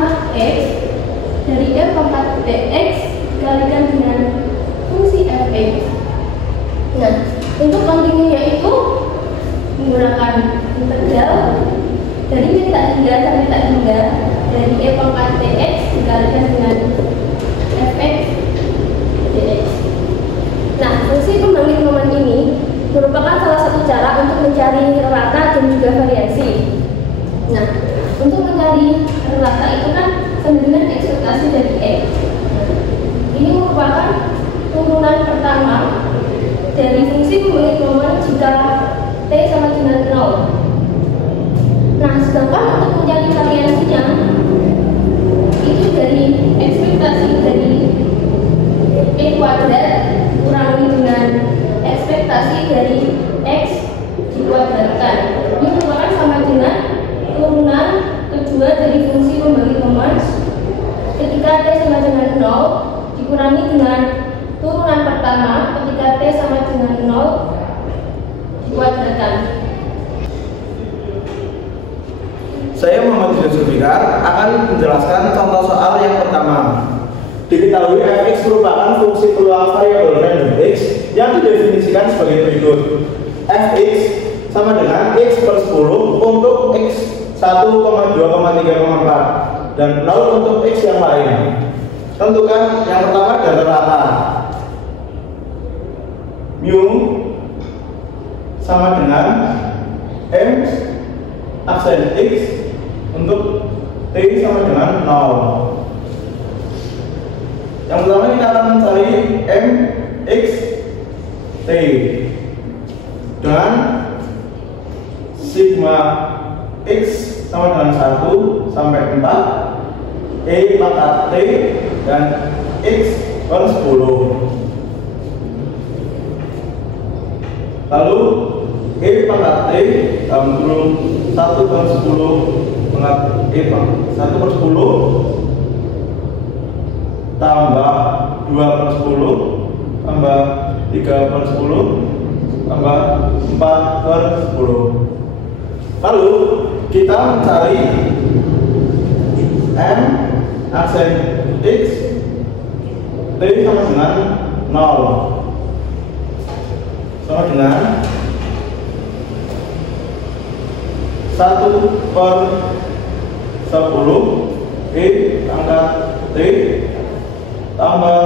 sigma x dari f pangkat dx dikalikan dengan fungsi fx. Nah, untuk kontinunya itu menggunakan integral dari tak hingga sampai tak hingga dari e pangkat dx dikalikan dengan fx dx. Nah, fungsi pembangkit momen ini merupakan salah satu cara untuk mencari relata dan juga variasi. Nah, untuk mencari relata itu kan sama dengan ekspektasi dari x. Ini merupakan turunan pertama dari fungsi pembangkit momen jika t sama dengan 0. Nah, sedangkan untuk mencari variasinya itu dari ekspektasi dari e kuadrat kurangi dengan ekspektasi dari x dikuadratkan. Ini merupakan sama dengan turunan kedua dari fungsi pembangkit momen ketika t sama dengan 0 dikurangi dengan turunan pertama ketika t sama dengan 0 dikuadratkan. Saya Muhammad Zulfikar akan menjelaskan contoh soal yang pertama. Diketahui fx merupakan fungsi peluang variabel random x yang didefinisikan sebagai berikut. Fx sama dengan x per 10 untuk x 1,2,3,4 dan 0 untuk x yang lain. Tentukan yang pertama dan rata. Mu sama dengan m aksen x untuk t sama dengan 0. Yang pertama kita akan mencari m x t dengan sigma x sama dengan 1 sampai 4 e pangkat t dan x per 10. Lalu e pangkat t dalam kurung 1 per 10 pangkat e pangkat 1 per 10 tambah 2 per 10 tambah 3 per 10 tambah 4 per 10. Lalu kita mencari m aksen x t sama dengan 0 sama dengan 1 per 10 e pangkat t tambah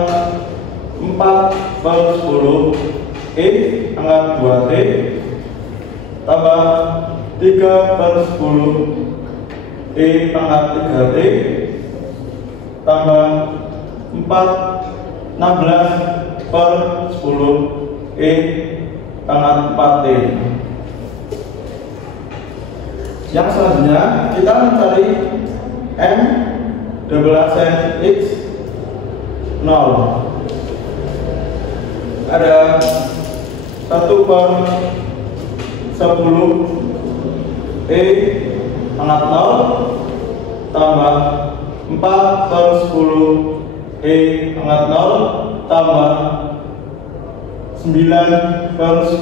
4 per 10 e pangkat 2t tambah 3 per 10 e pangkat 3t tambah 16 per 10 e pangkat 4t. Yang selanjutnya kita mencari m double aksen x 0. Ada 1 per 10 e pangkat 0 tambah 4 per 10 e pangkat 0 tambah 9 per 10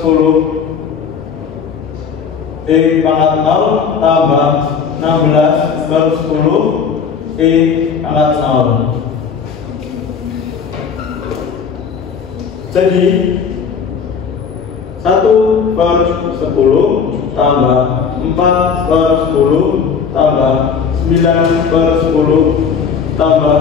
e pangkat 0 tambah 16 per 10 e pangkat 0. Jadi 1 per 10 tambah 4 per 10 tambah 9 per 10 tambah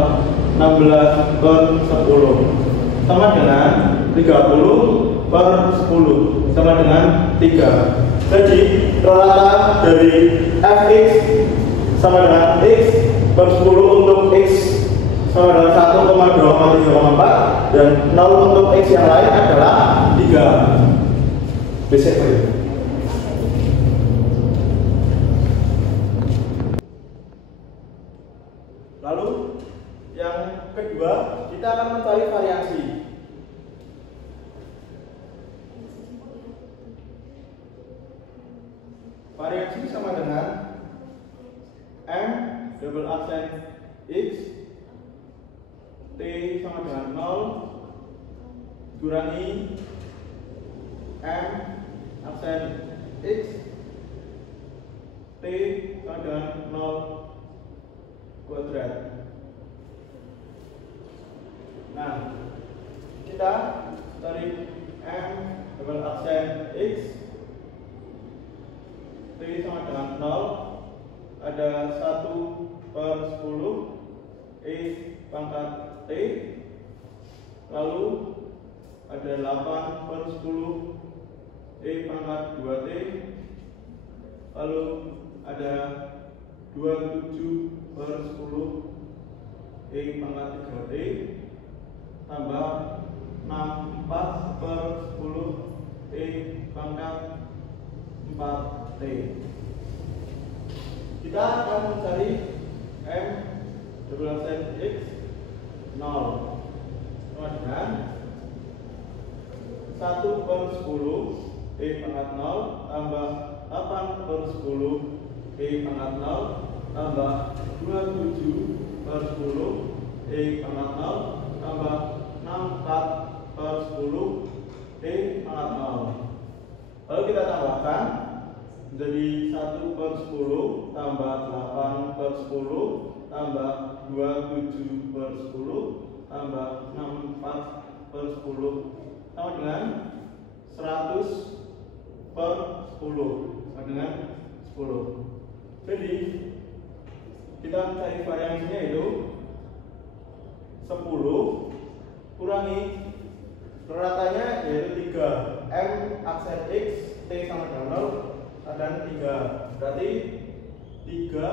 16 per 10 sama dengan 30 per 10 sama dengan 3. Jadi relata dari fx sama dengan x per 10 untuk x sama dengan 1,2,3,4 dan 0 untuk x yang lain adalah 3. Basic. Lalu yang kedua kita akan mencari variasi. Variasi sama dengan m double aksen x t sama dengan 0 kurangi m aksen x t sama dengan 0 kuadrat. Nah, kita tarik M double aksen X, T sama dengan 0, ada 1/10 E pangkat T, lalu ada 8/10 E pangkat 2T, lalu ada 27/10 E pangkat 3T, tambah 64/10 E pangkat 4T. Kita akan mencari M double aksen X 0 sama dengan 1/10 E pangkat 0 tambah 8/10 E pangkat 0 tambah 27/10 E pangkat 0 tambah 64/10 E pangkat 0. Lalu kita tambahkan menjadi 1/10 tambah 8/10 tambah 27/10 tambah 64/10 sama dengan 100/10 sama dengan 10. Jadi kita mencari variansinya itu 10 kurangi ratanya yaitu 3. M aksen X T sama dengan 0 dan 3, berarti 3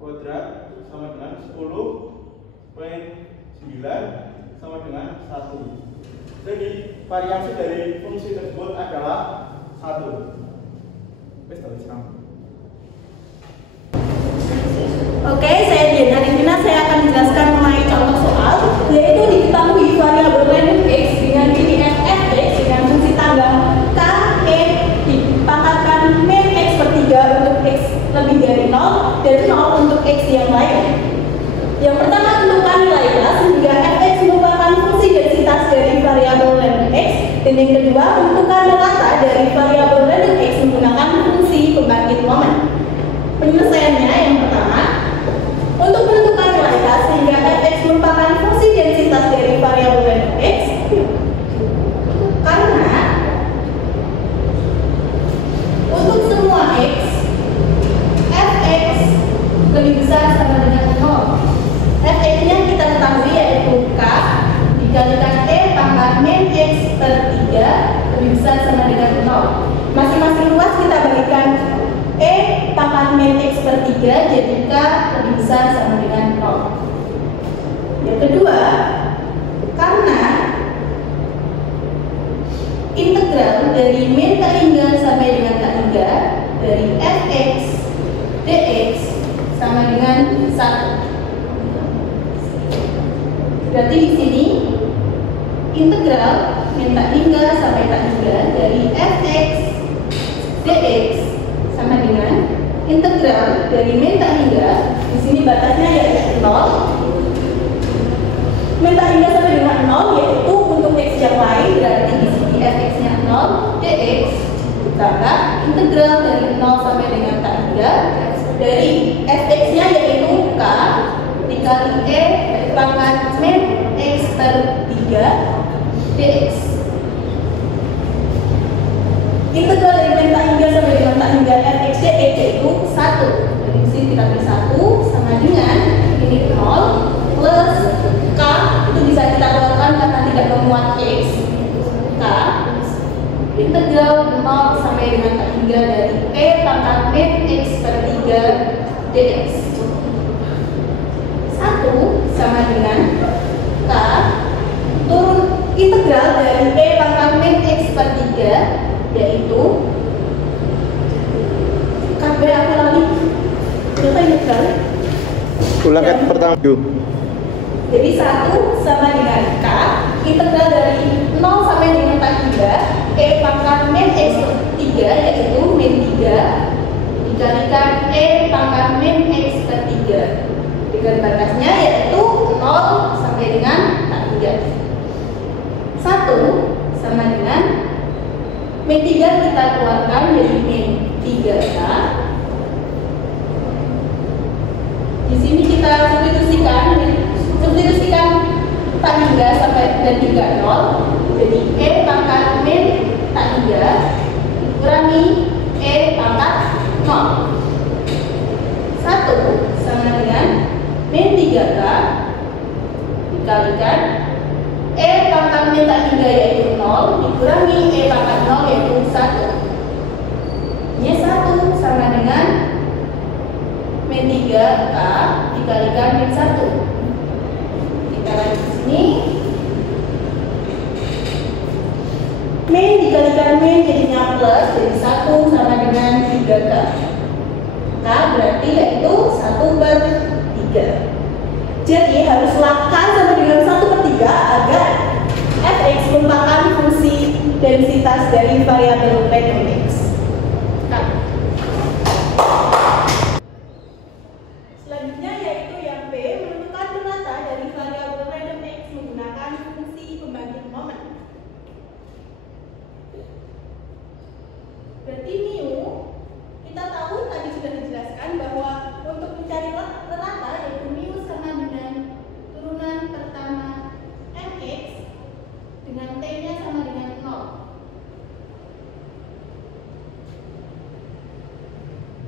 kuadrat sama dengan 10/9 sama dengan 1. Jadi variasi dari fungsi tersebut adalah 1. Oke, saya Diana Rivina. Saya akan menjelaskan mengenai contoh soal, yaitu diketahui variabel random X dengan pilihan fx dengan fungsi tanggal k, e dipangkatkan min X per 3 untuk X lebih dari 0 dan 0 untuk X yang lain. Yang pertama, tentukan nilai k sehingga fx merupakan fungsi densitas dari variabel random X, dan yang kedua, tentukan rata dari variabel random X menggunakan fungsi pembangkit momen. Penyelesaiannya yang pertama, untuk menentukan nilai k sehingga fx merupakan fungsi densitas dari variabel random X, karena untuk semua X, fx lebih besar sama dengan 0. Fx-nya kita ketahui yaitu k dikalikan e pangkat min X per 3 lebih besar sama dengan 0. Masing-masing ruas kita bagikan E pangkat min X per 3, jadi K lebih besar sama dengan 0. Yang kedua, karena integral dari min K hingga sampai dengan K hingga dari fx dx sama dengan 1. Berarti di sini integral min K hingga sampai K hingga dari fx dx sama dengan integral dari min tak hingga, di sini batasnya yaitu 0. Min tak hingga sampai dengan 0 yaitu untuk x yang lain, berarti di sini fx-nya 0 dx ditambah integral dari 0 sampai dengan tak hingga dari fx-nya yaitu k dikali e pangkat min X per 3 dx. Integral dari min tak hingga sampai dengan tak hingga fx dx yaitu 1. Jadi di sini kita beri 1 sama dengan ini 0 plus k, itu bisa kita keluarkan karena tidak memuat x. K integral 0 sampai dengan tak hingga dari e pangkat min X per 3 dx. 1 sama dengan k turun integral dari e pangkat min X per 3 yaitu KB aku lagi berapa integral? Ulang yang pertama dulu. Jadi 1 sama dengan K integral dari 0 sampai dengan tak hingga E pangkat min X per 3 yaitu min 3 dikalikan E pangkat min X per 3 dengan batasnya yaitu 0 sampai dengan tak hingga. 1 sama dengan min 3 kita keluarkan jadi min 3K. Di sini kita kita substitusikan tak hingga sampai dan juga 0. Jadi E pangkat min tak hingga kurangi E pangkat 0. 1 sama dengan min 3K dikalikan E pangkat min tak hingga yaitu 0 dikurangi E pangkat 0 yaitu 1. Ini 1 sama dengan min 3K dikalikan min 1. Kita lanjut ke sini. Min dikalikan min jadinya plus, jadi 1 sama dengan 3K. K berarti yaitu 1/3. Jadi haruslah K sama dengan 1/3 agar fx merupakan fungsi densitas dari variabel random x. Selanjutnya yaitu yang B, menentukan penata dari variabel random x menggunakan fungsi pembanding momen. Berarti mu, kita tahu tadi sudah dijelaskan bahwa untuk mencari penata yaitu mu sama dengan turunan pertama mx dengan t-nya sama dengan 0.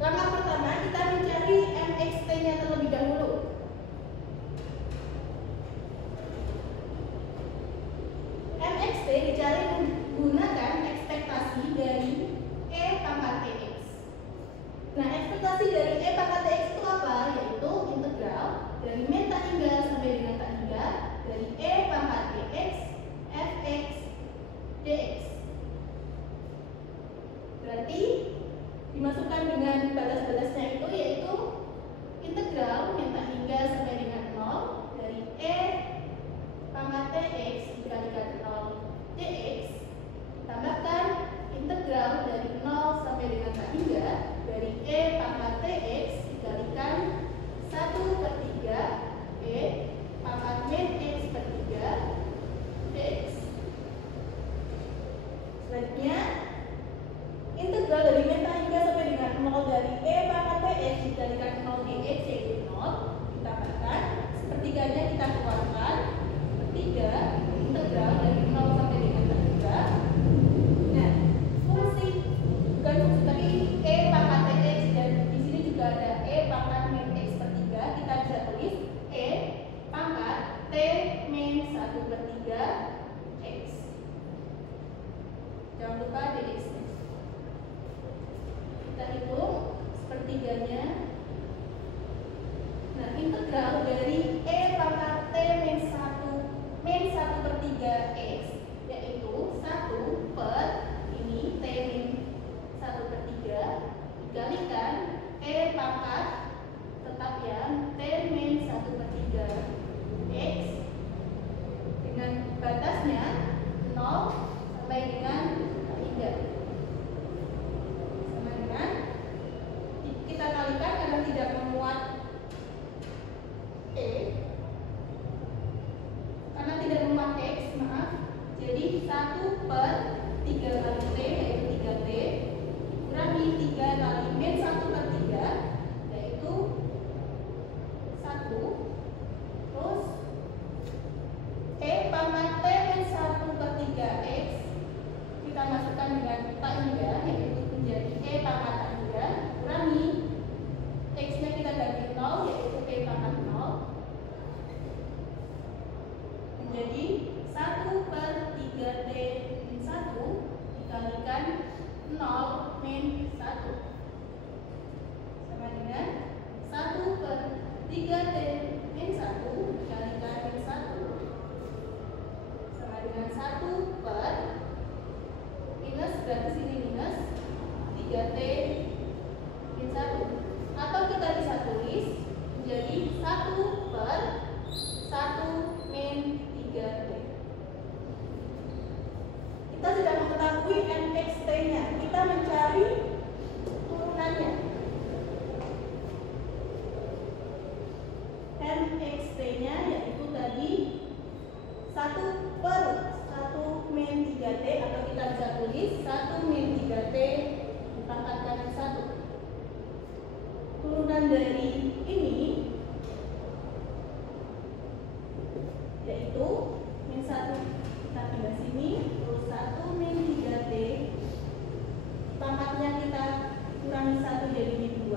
Langkah pertama kita mencari mxt-nya terlebih dahulu. Mxt dicari menggunakan ekspektasi dari E pangkat Tx. Nah, ekspektasi dari E pangkat Tx itu apa? Yaitu integral dari min tak hingga sampai dengan tak hingga dari E pangkat Tx fx dx. Berarti dimasukkan dengan batas-batasnya itu yaitu integral min tak hingga sampai dengan 0 dari E pangkat Tx dikalikan 0 dx ditambahkan integral dari 0 sampai dengan tak hingga dari E pangkat Tx dikalikan 1/3 E pangkat min x/3 dx. Selanjutnya integral dari min tak hingga sampai dengan 0 dari E pangkat Tx dikalikan 0 dx yaitu 0 ditambahkan sepertiganya kita keluarkan 3 integral dari 0 sampai dengan tak hingga. Nah, fungsi bukan fungsi tapi E pangkat Tx dan di sini juga ada E pangkat min x/3, kita bisa tulis E pangkat T min 1/3 x. Jangan lupa dx. Kita hitung sepertiganya. Nah, integral dari E pangkat T min 1/3 x yaitu 1 per ini T min 1/3 dikalikan E pangkat tetap ya T min 1/3 x dengan batasnya 0 sampai dengan 3 sama dengan kita kalikan karena tidak memuat E karena tidak memuat x, maaf. Jadi 1/3 kali T yaitu 3T kurangi 3 kali min 1/3 yaitu 1 terus E pangkat T min 1/3 x kita masukkan dengan tak hingga yaitu menjadi E pangkat tak hingga kurangi x-nya kita ganti 0 yaitu E pangkat 0 menjadi 1/3T min 1 dikalikan 0 min 1 sama dengan 1/3T min 1 dikalikan min 1 sama dengan 1 per minus, berarti sini minus 3T min 1 atau kita bisa tulis menjadi 1 per 1 min 3T. Kita sudah mengetahui mxt-nya, kita mencari turunannya. Mxt-nya yaitu tadi 1 per 1 min 3T atau kita bisa tulis 1 min 3T dipangkatkan 1. Turunan dari ini yaitu min 1 kita pindah sini, terus 1 min 3T, pangkatnya kita kurangi 1 jadi min 2,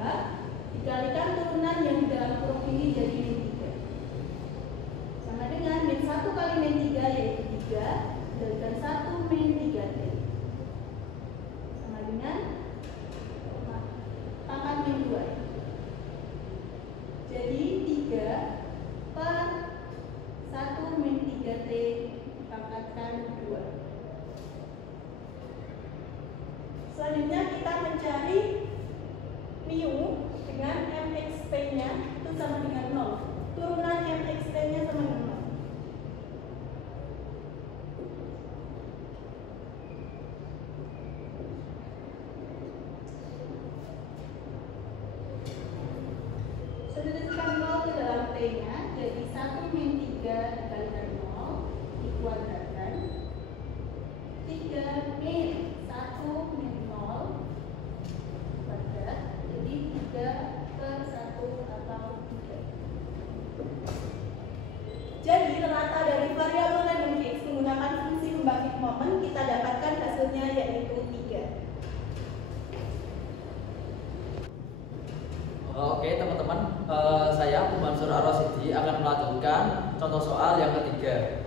dikalikan turunan yang di dalam kurung ini jadi min 3, sama dengan min 1 kali min 3 yaitu 3, dikalikan 1 min 3T, sama dengan pangkat min 2. Jadi 3 per 1 min 3T dipangkatkan 2. Selanjutnya kita mencari mu dengan mxp-nya itu sama dengan 0. Turunan mxp-nya sama dengan 0. Substitusikan 0 ke dalam t-nya, jadi 1 min 3 dikalikan 0 dikuadratkan 3 min 1 min 0 kuadrat, jadi 3 per 1 atau 3. Jadi rata dari variabel random x menggunakan fungsi pembangkit momen kita dapatkan hasilnya yaitu 3. Oke teman-teman, saya Mansur Ar-Rasyidi akan melanjutkan contoh soal yang ketiga.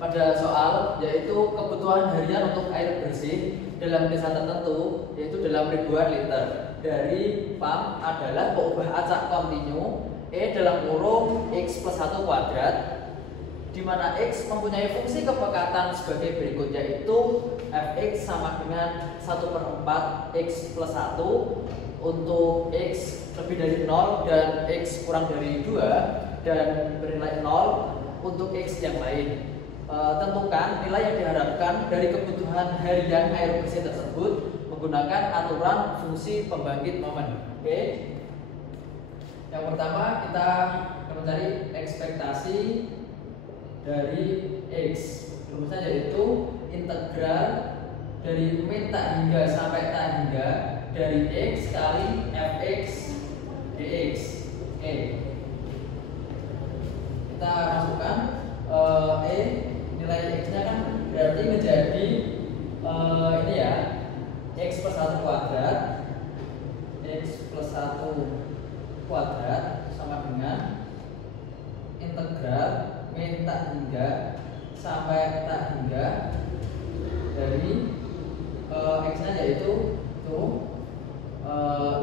Pada soal yaitu kebutuhan harian untuk air bersih dalam desa tertentu, yaitu dalam ribuan liter, dari PAM adalah pengubah acak kontinu E dalam kurung X plus 1 kuadrat, di mana X mempunyai fungsi kepekatan sebagai berikut, yaitu Fx sama dengan 1/4 X plus 1 untuk X lebih dari 0 dan X kurang dari 2 dan bernilai 0 untuk X yang lain. Tentukan nilai yang diharapkan dari kebutuhan harian air bersih tersebut menggunakan aturan fungsi pembangkit momen. Oke. Yang pertama kita akan mencari ekspektasi dari X. Rumusnya yaitu integral dari min tak hingga sampai tak hingga dari X kali Fx dx. Oke. Kita masukkan nilai X nya kan berarti menjadi ini ya, X plus 1 kuadrat, X plus 1 kuadrat sama dengan integral min tak hingga sampai tak hingga dari X nya yaitu tuh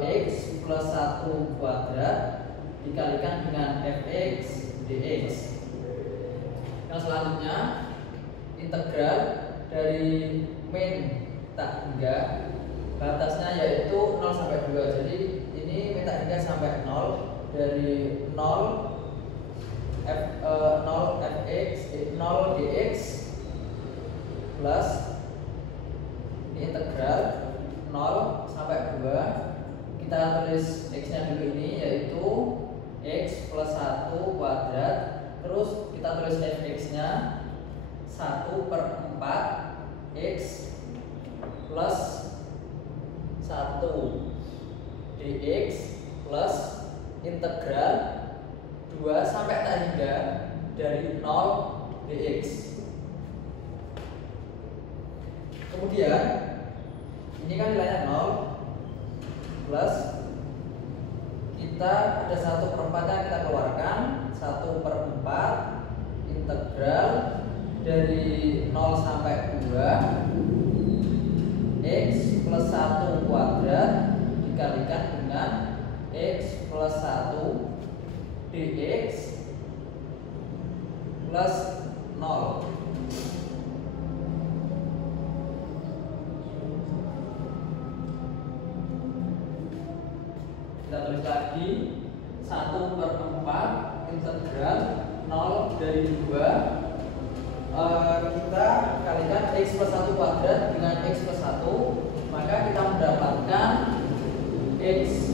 X plus 1 kuadrat dikalikan dengan Fx dx. Yang selanjutnya integral dari min tak hingga, batasnya yaitu 0 sampai 2. Jadi ini min tak hingga sampai 0, dari 0 Fx 0 dx plus integral 0 sampai 2, kita tulis X nya dulu ini yaitu X plus 1 kuadrat, terus kita tulis Fx nya 1/4 X plus 1 dx plus integral 2 sampai tak hingga dari 0 dx. Kemudian ini kan nilainya 0 plus kita ada 1/4 yang kita keluarkan, 1/4 integral dari 0 sampai 2 X plus 1 kuadrat dikalikan dengan X plus 1 dx plus 0. Kita tulis lagi 1/4 integral 0 dari 2 kita kalikan X plus 1 kuadrat dengan X plus 1, maka kita mendapatkan X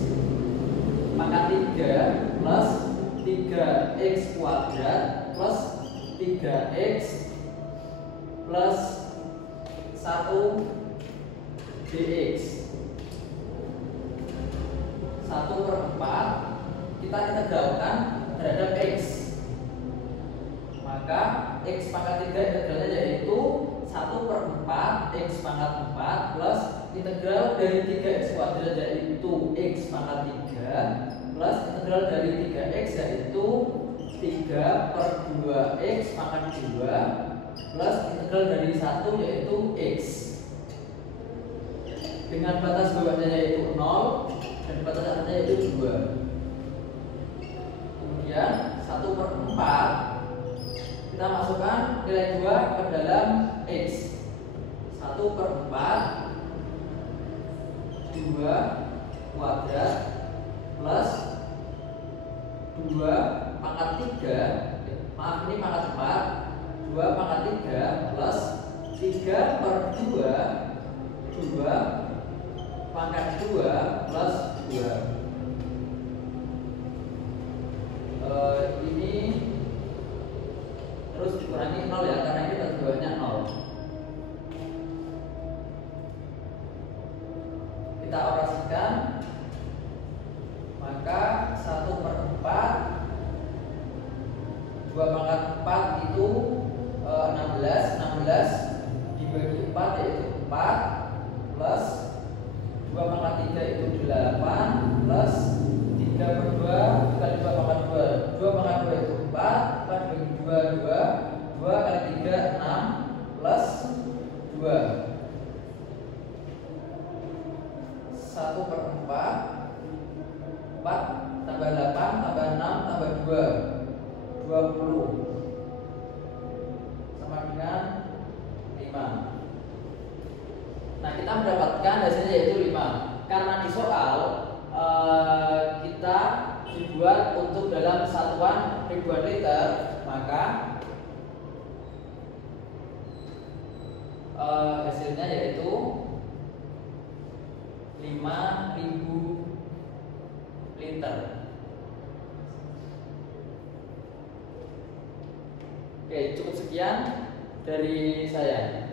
pangkat 3 plus 3x kuadrat plus 3x plus 1 dx. 1/4 kita integralkan terhadap x, X pangkat 3 integralnya yaitu 1/4 X pangkat 4 plus integral dari 3X kuadrat yaitu X pangkat 3 plus integral dari 3X yaitu 3/2X pangkat 2 plus integral dari 1 yaitu X dengan batas bawahnya yaitu 0 dan batas atasnya yaitu 2. Kemudian 1/4 kita masukkan nilai 2 ke dalam X. 1/4 2 kuadrat plus 2 pangkat 3, maaf ini pangkat 4, 2 pangkat 3 plus 3/2 2 pangkat 2 plus 2. Ini terus dikurangi 0 ya, karena ini batas bawahnya 0. Kita orasikan, maka 1/4 2 pangkat 4 itu 16 dibagi 4 yaitu 4 plus 2 pangkat 3 itu 8 plus 3/2 dikali 2 pangkat 2 2 pangkat 2 itu 4 dibagi 2 2 kali 3 6 plus 2 1/4 4 tambah 8 tambah 6 tambah 2 20 sama dengan 5. Nah, kita mendapatkan hasilnya yaitu 5. Karena di soal kita dibuat untuk dalam satuan ribuan liter, maka hasilnya yaitu 5.000 liter. Oke, cukup sekian dari saya.